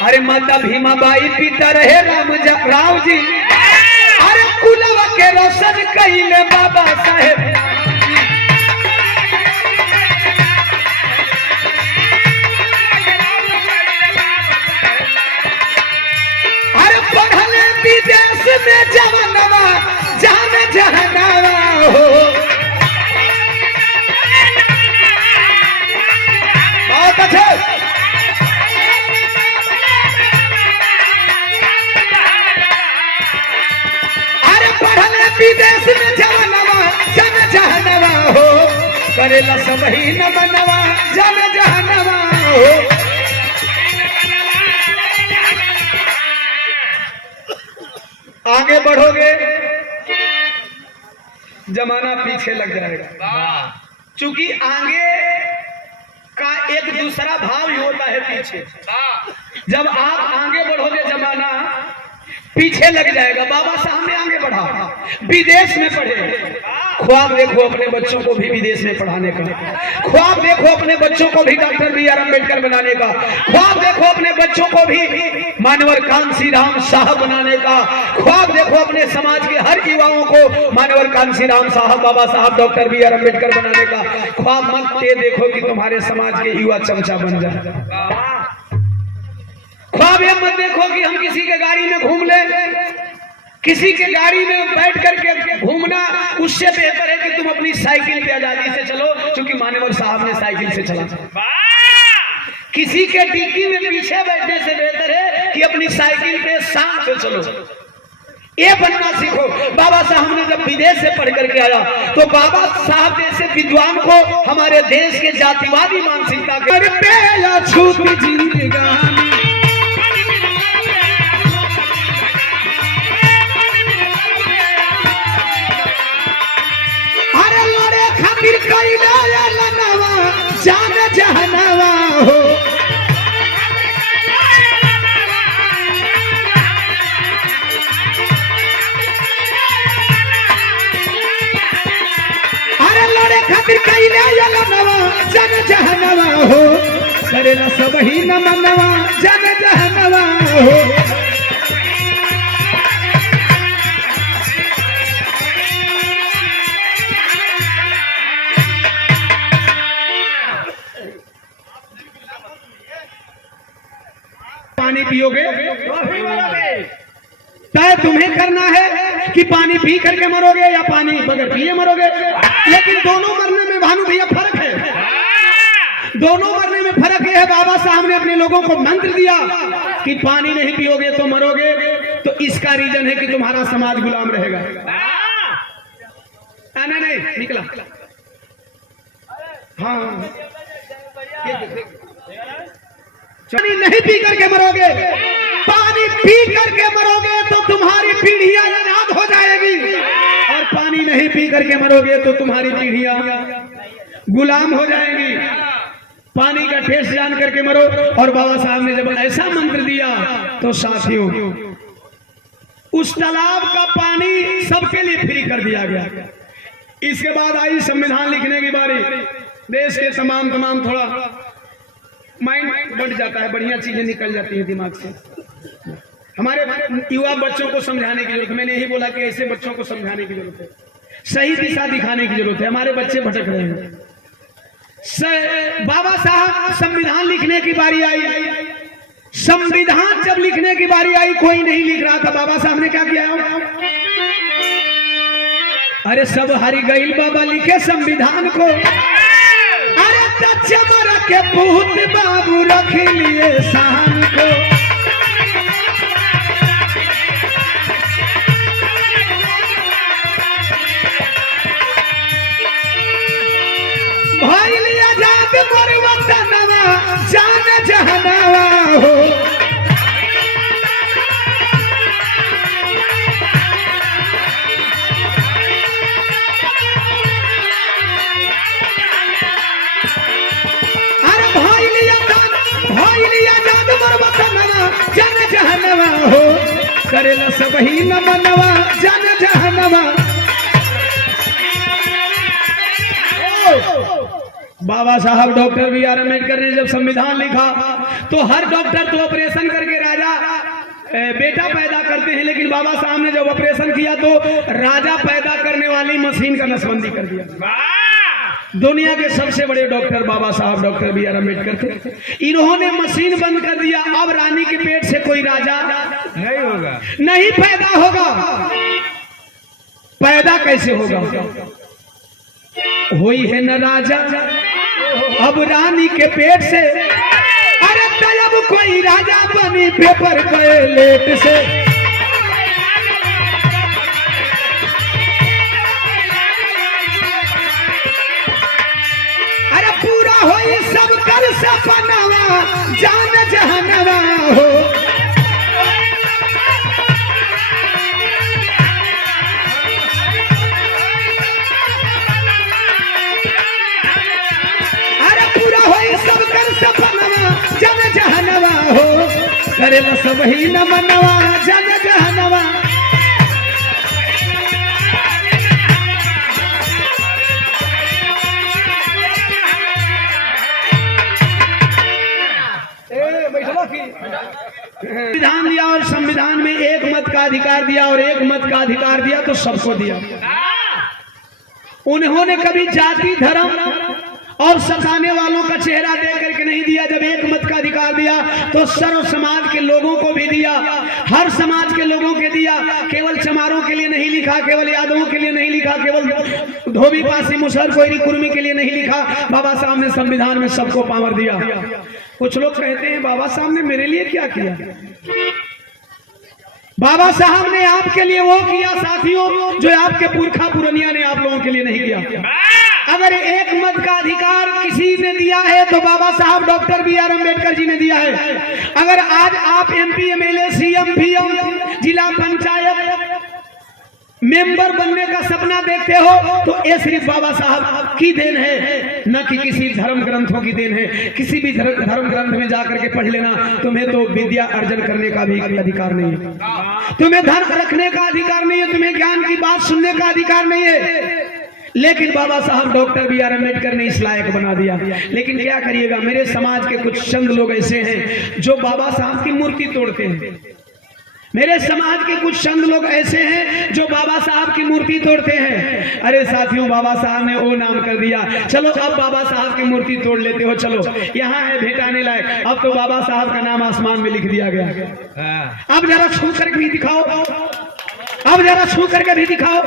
अरे माता भीमा बाई पिता रहे राव जी, अरे कुलवा के रोशन कइले बाबा साहेब। अरे पढ़ले विदेश में जवानवा जाने जहनावा हो। बहुत अच्छा। विदेश में जवानवा जन जहनवा हो, करेला सब ही न मनवा जन जहनवा हो। आगे बढ़ोगे जमाना पीछे लग जाएगा, क्योंकि आगे का एक दूसरा भाव ही होता है पीछे। जब आप आगे बढ़ोगे जमाना पीछे लग जाएगा। बाबा साहब ने आगे बढ़ा, विदेश में पढ़े। ख्वाब देखो अपने बच्चों को भी विदेश में पढ़ाने का, ख्वाब देखो अपने बच्चों को भी डॉक्टर बी आर अम्बेडकर बनाने का, ख्वाब देखो अपने बच्चों को भी मानवर कांसी राम साहब बनाने का, ख्वाब देखो अपने समाज के हर युवाओं को मानवर कांसी राम साहब, बाबा साहब, डॉक्टर बी आर अम्बेडकर बनाने का ख्वाब मत ये देखो कि तुम्हारे समाज के युवा चमचा बन जाए। ख्वाब ये मत देखो कि हम किसी के गाड़ी में घूम ले, किसी के गाड़ी में बैठ करके घूमना उससे बेहतर है कि तुम अपनी साइकिल पे आजादी से चलो, क्योंकि मानवर साहब ने साइकिल से चला। किसी के डिक्की में पीछे बैठने से बेहतर है कि अपनी साइकिल पे शान से चलो। ये बनना सीखो। बाबा साहब ने जब विदेश से पढ़ करके आया तो बाबा साहब जैसे विद्वान को हमारे देश के जातिवादी मानसिकता के जान जहनवा हो। अरे लड़े खातिर कइले लनवा जान जहनवा हो, करेला सब ही न मनवा जान जहनवा हो। पानी पियोगे तय तुम्हें करना है कि पानी पी करके मरोगे या पानी बगैर पिए मरोगे। लेकिन दोनों मरने में भानु भैया फर्क है, दोनों मरने में फर्क है। बाबा साहब ने अपने लोगों को मंत्र दिया कि पानी नहीं पियोगे तो मरोगे, तो इसका रीजन है कि तुम्हारा समाज गुलाम रहेगा। नहीं निकला, हाँ पानी नहीं पी करके मरोगे, पानी पी करके मरोगे तो तुम्हारी पीढ़ियां आजाद हो जाएगी, और पानी नहीं पी करके मरोगे तो तुम्हारी पीढ़ियां गुलाम हो जाएंगी। पानी का टेस्ट जान करके मरो। और बाबा साहब ने जब ऐसा मंत्र दिया तो साथियों उस तालाब का पानी सबके लिए फ्री कर दिया गया। इसके बाद आई संविधान लिखने की बारी। देश के तमाम थोड़ा माइंड बढ़ जाता है, बढ़िया चीजें निकल जाती हैं दिमाग से। हमारे युवा बच्चों को समझाने की जरूरत है। मैंने यही बोला कि ऐसे बच्चों को समझाने की जरूरत है, सही दिशा दिखाने की जरूरत है। हमारे बच्चे भटक रहे हैं। बाबा साहब संविधान लिखने की बारी आई। संविधान जब लिखने की बारी आई कोई नहीं लिख रहा था। बाबा साहब ने क्या किया? अरे सब हरी गईल बाबा लिखे संविधान को। अरे चमर के पूत बाबू रख लिए शान को। भाई लिया जात मोर वतनवा जान जहनवा हो। जन जहनवा हो करेला सब ही न मनवा जन जहनवा। बाबा साहब डॉक्टर बी आर अम्बेडकर ने जब संविधान लिखा तो हर डॉक्टर तो ऑपरेशन करके बेटा पैदा करते हैं, लेकिन बाबा साहब ने जब ऑपरेशन किया तो राजा पैदा करने वाली मशीन का नसबंदी कर दिया। दुनिया के सबसे बड़े डॉक्टर बाबा साहब डॉक्टर बी आर अम्बेडकर थे। इन्होंने मशीन बंद कर दिया। अब रानी के पेट से कोई राजा नहीं होगा, नहीं पैदा होगा। पैदा कैसे होगा? हुई है न राजा अब रानी के पेट से। अरे तब कोई राजा बनी पेपर लेट से। अरे पूरा हो सब कर सपनावा जान जहनवा हो। जन जहनवा हो करेला सब ही न मनवा जन जहनवा। संविधान दिया और संविधान में एक मत का अधिकार दिया और एक मत का अधिकार दिया तो सबको दिया। उन्होंने कभी जाति धर्म और सताने वालों का चेहरा देख करके नहीं दिया। जब एक मत का अधिकार दिया तो सर्व समाज के लोगों को भी दिया, हर समाज के लोगों के दिया। केवल चमारों के लिए नहीं लिखा, केवल यादवों के लिए नहीं लिखा, केवल धोबी पासी मुसहर कोयरी कुर्मी के लिए नहीं लिखा। बाबा साहब ने संविधान में सबको पावर दिया। कुछ लोग कहते हैं बाबा साहब ने मेरे लिए क्या किया? बाबा साहब ने आपके लिए वो किया साथियों जो आपके पुरखा पुरनिया ने आप लोगों के लिए नहीं किया। अगर एक मत का अधिकार किसी ने दिया है तो बाबा साहब doctor B are Ambedkar ji ने दिया है। अगर आज आप MP MLA CM PM जिला पंचायत मेंबर बनने का सपना देखते हो तो ये सिर्फ बाबा साहब की देन है, न कि किसी धर्म ग्रंथों की देन है। किसी भी धर्म ग्रंथ में जाकर के पढ़ लेना। तुम्हें तो विद्या अर्जन करने का भी अधिकार नहीं है, तुम्हें धर्म रखने का अधिकार नहीं है, तुम्हें ज्ञान की बात सुनने का अधिकार नहीं है। लेकिन बाबा साहब डॉक्टर बी आर अम्बेडकर ने इस लायक बना दिया। लेकिन क्या करिएगा, मेरे समाज के कुछ चंद लोग ऐसे हैं जो बाबा साहब की मूर्ति तोड़ते हैं। मेरे समाज के कुछ चंद लोग ऐसे हैं जो बाबा साहब की मूर्ति तोड़ते हैं। अरे साथियों, बाबा साहब ने वो नाम कर दिया, चलो अब बाबा साहब की मूर्ति तोड़ लेते हो, चलो यहाँ है भेटाने लायक। अब तो बाबा साहब का नाम आसमान में लिख दिया गया। अब जरा छू करके भी दिखाओ, अब जरा छू करके भी दिखाओ।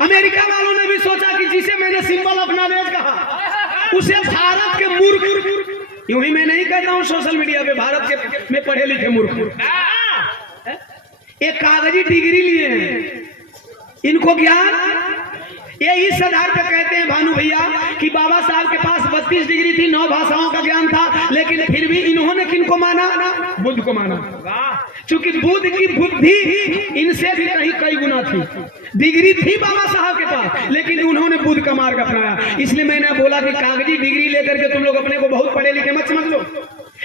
अमेरिका वालों ने भी सोचा कि जिसे मैंने सिंबल ऑफ नॉलेज कहा उसे भारत के मूर्ख, यूं ही मैं नहीं कहता हूं सोशल मीडिया पे, भारत के में पढ़े लिखे मूर्ख एक कागजी डिग्री लिए हैं, इनको ज्ञान ये इस आधार पर कहते हैं भानु भैया कि बाबा साहब के पास 32 डिग्री थी, 9 भाषाओं का ज्ञान था, लेकिन फिर भी इन्होंने किनको माना? बुद्ध को माना। क्योंकि बुद्ध की बुद्धि इनसे भी कई गुना थी। डिग्री थी बाबा साहब के पास, लेकिन उन्होंने बुद्ध का मार्ग अपनाया। इसलिए मैंने बोला कि कागजी डिग्री लेकर के तुम लोग अपने को बहुत पढ़े लिखे मत समझ लो।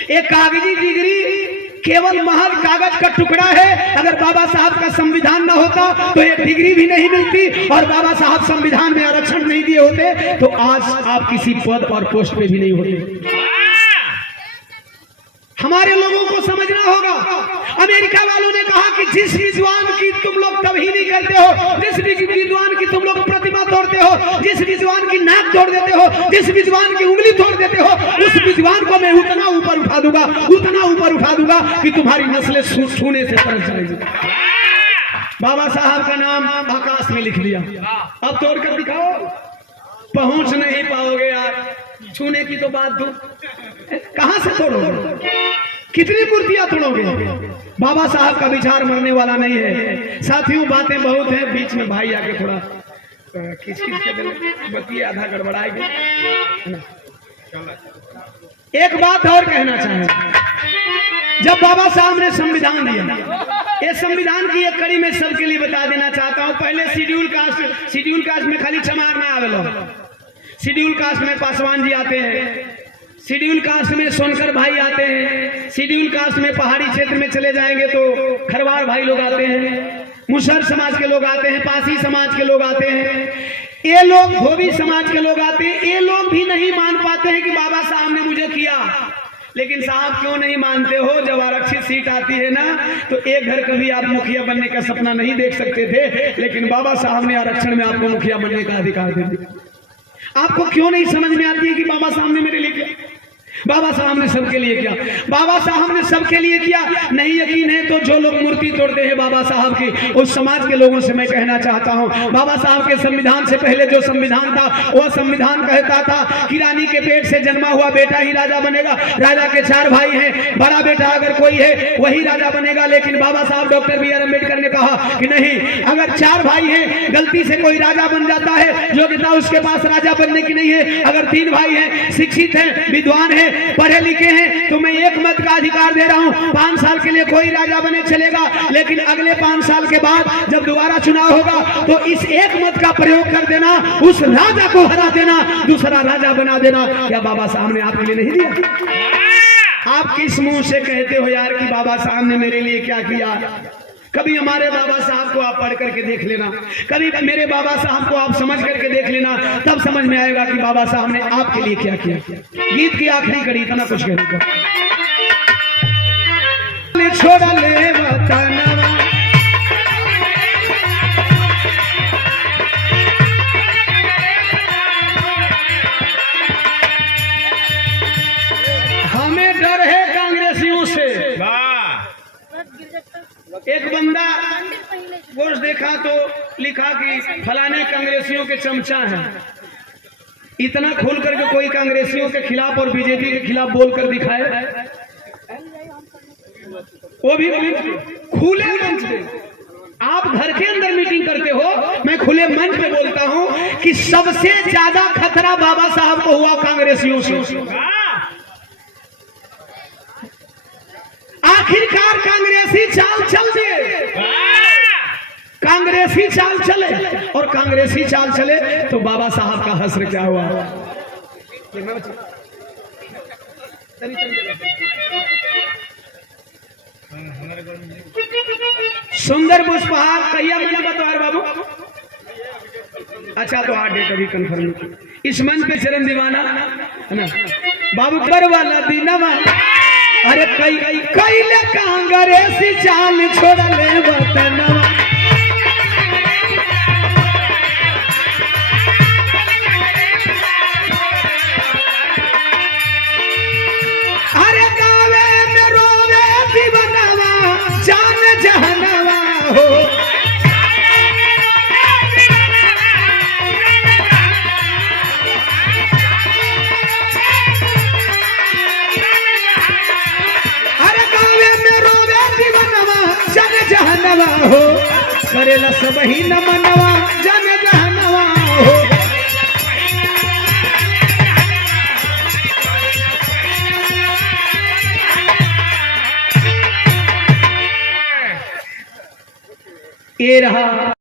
एक कागजी डिग्री केवल महज कागज का टुकड़ा है। अगर बाबा साहब का संविधान न होता तो ये डिग्री भी नहीं मिलती, और बाबा साहब संविधान में आरक्षण नहीं दिए होते तो आज आप किसी पद और पोस्ट पे भी नहीं होते। हमारे लोगों को समझना होगा। अमेरिका वालों ने कहा कि जिस विद्वान की तुम लोग तौहीन करते हो, जिस विद्वान की तुम लोग प्रतिमा तोड़ते हो, जिस विद्वान की नाक तोड़ देते हो, जिस विद्वान की उंगली तोड़ देते हो, उस विद्वान को मैं उतना ऊपर उठा दूंगा, उतना ऊपर उठा दूंगा कि तुम्हारी नस्लें छूने से तरफ जाएंगी। बाबा साहब का नाम आकाश में लिख दिया। अब तोड़कर दिखाओ, पहुंच नहीं पाओगे यार। छूने की तो बात दूर, कहां से तोड़ोगे? कितनी मूर्तियां तोड़ोगे? बाबा साहब का विचार मरने वाला नहीं है साथियों। बातें बहुत हैं, बीच में भाई आके थोड़ा खींच के बतिए, आधा गड़बड़ाएगी। एक बात और कहना चाहें, जब बाबा साहब ने संविधान दिया, ये संविधान की एक कड़ी में सबके लिए बता देना चाहता हूं। पहले शेड्यूल कास्ट में खाली चमार ना आवेलो, शेड्यूल कास्ट में पासवान जी आते हैं, शेड्यूल कास्ट में सोनकर भाई आते हैं, शेड्यूल कास्ट में पहाड़ी क्षेत्र में चले जाएंगे तो खरवार भाई लोग आते हैं, मुसहर समाज के लोग आते हैं, पासी समाज के लोग आते हैं, ये लोग धोबी समाज के लोग आते हैं। ये लोग भी नहीं मान पाते हैं कि बाबा साहब ने मुझे किया। लेकिन साहब क्यों नहीं मानते हो, जब आरक्षित सीट आती है ना तो एक घर कभी आप मुखिया बनने का सपना नहीं देख सकते थे, लेकिन बाबा साहब ने आरक्षण में आपको मुखिया बनने का अधिकार दे दिया। आपको क्यों नहीं समझ में आती है कि बाबा साहब ने मेरे लिए किया, बाबा साहब ने सबके लिए किया, बाबा साहब ने सबके लिए किया। नहीं यकीन है तो जो लोग मूर्ति तोड़ते हैं बाबा साहब की, उस समाज के लोगों से मैं कहना चाहता हूं, बाबा साहब के संविधान से पहले जो संविधान था वह संविधान कहता था कि रानी के पेट से जन्मा हुआ बेटा ही राजा बनेगा। राजा के 4 भाई हैं, बड़ा बेटा अगर कोई है वही राजा बनेगा। लेकिन बाबा साहब डॉक्टर बी आर अम्बेडकर ने कहा कि नहीं, अगर 4 भाई हैं, गलती से कोई राजा बन जाता है, योग्यता उसके पास राजा बनने की नहीं है। अगर 3 भाई हैं, शिक्षित हैं, विद्वान हैं, पढ़े लिखे हैं, तो मैं एक मत का अधिकार दे रहा हूं, 5 साल के लिए कोई राजा बने चलेगा, लेकिन अगले 5 साल के बाद जब दोबारा चुनाव होगा तो इस एक मत का प्रयोग कर देना, उस राजा को हरा देना, दूसरा राजा बना देना। क्या बाबा साहब ने आपके लिए नहीं दिया? आप किस मुंह से कहते हो यार कि बाबा साहब ने मेरे लिए क्या किया? कभी हमारे बाबा साहब को आप पढ़ करके देख लेना, कभी मेरे बाबा साहब को आप समझ करके देख लेना, तब समझ में आएगा कि बाबा साहब ने आपके लिए क्या किया। गीत की आखिरी कड़ी, इतना कुछ कहने का। छोड़ ले वतनवा, हमें डर है कांग्रेसियों से। एक बंदा गोश्त देखा तो लिखा कि फलाने कांग्रेसियों के चमचा हैं। इतना खोल करके कोई कांग्रेसियों के खिलाफ और बीजेपी के खिलाफ बोलकर दिखाए, वो भी खुले मंच पे। आप घर के अंदर मीटिंग करते हो, मैं खुले मंच पे बोलता हूं कि सबसे ज्यादा खतरा बाबा साहब को हुआ कांग्रेसियों से। आखिरकार कांग्रेसी चाल चल दिए, कांग्रेसी चाल चले, और कांग्रेसी चाल चले तो बाबा साहब का हश्र क्या हुआ। सुंदर पुष्पहार कहिया मैंने बताया बाबू? अच्छा तो 8 डेट अभी कंफर्म। इस मंच पे चरण दीवाना है ना बाबू पर वाला दीनवा, अरे कई ले कांग्रेसी चाल छोड़ ले वतनवा, अरे गावे में रोवे दीवानवा, जान जहनवा हो, जहनवा हो, करेला सब ही न मनवा, जन जहनवा हो। ये रहा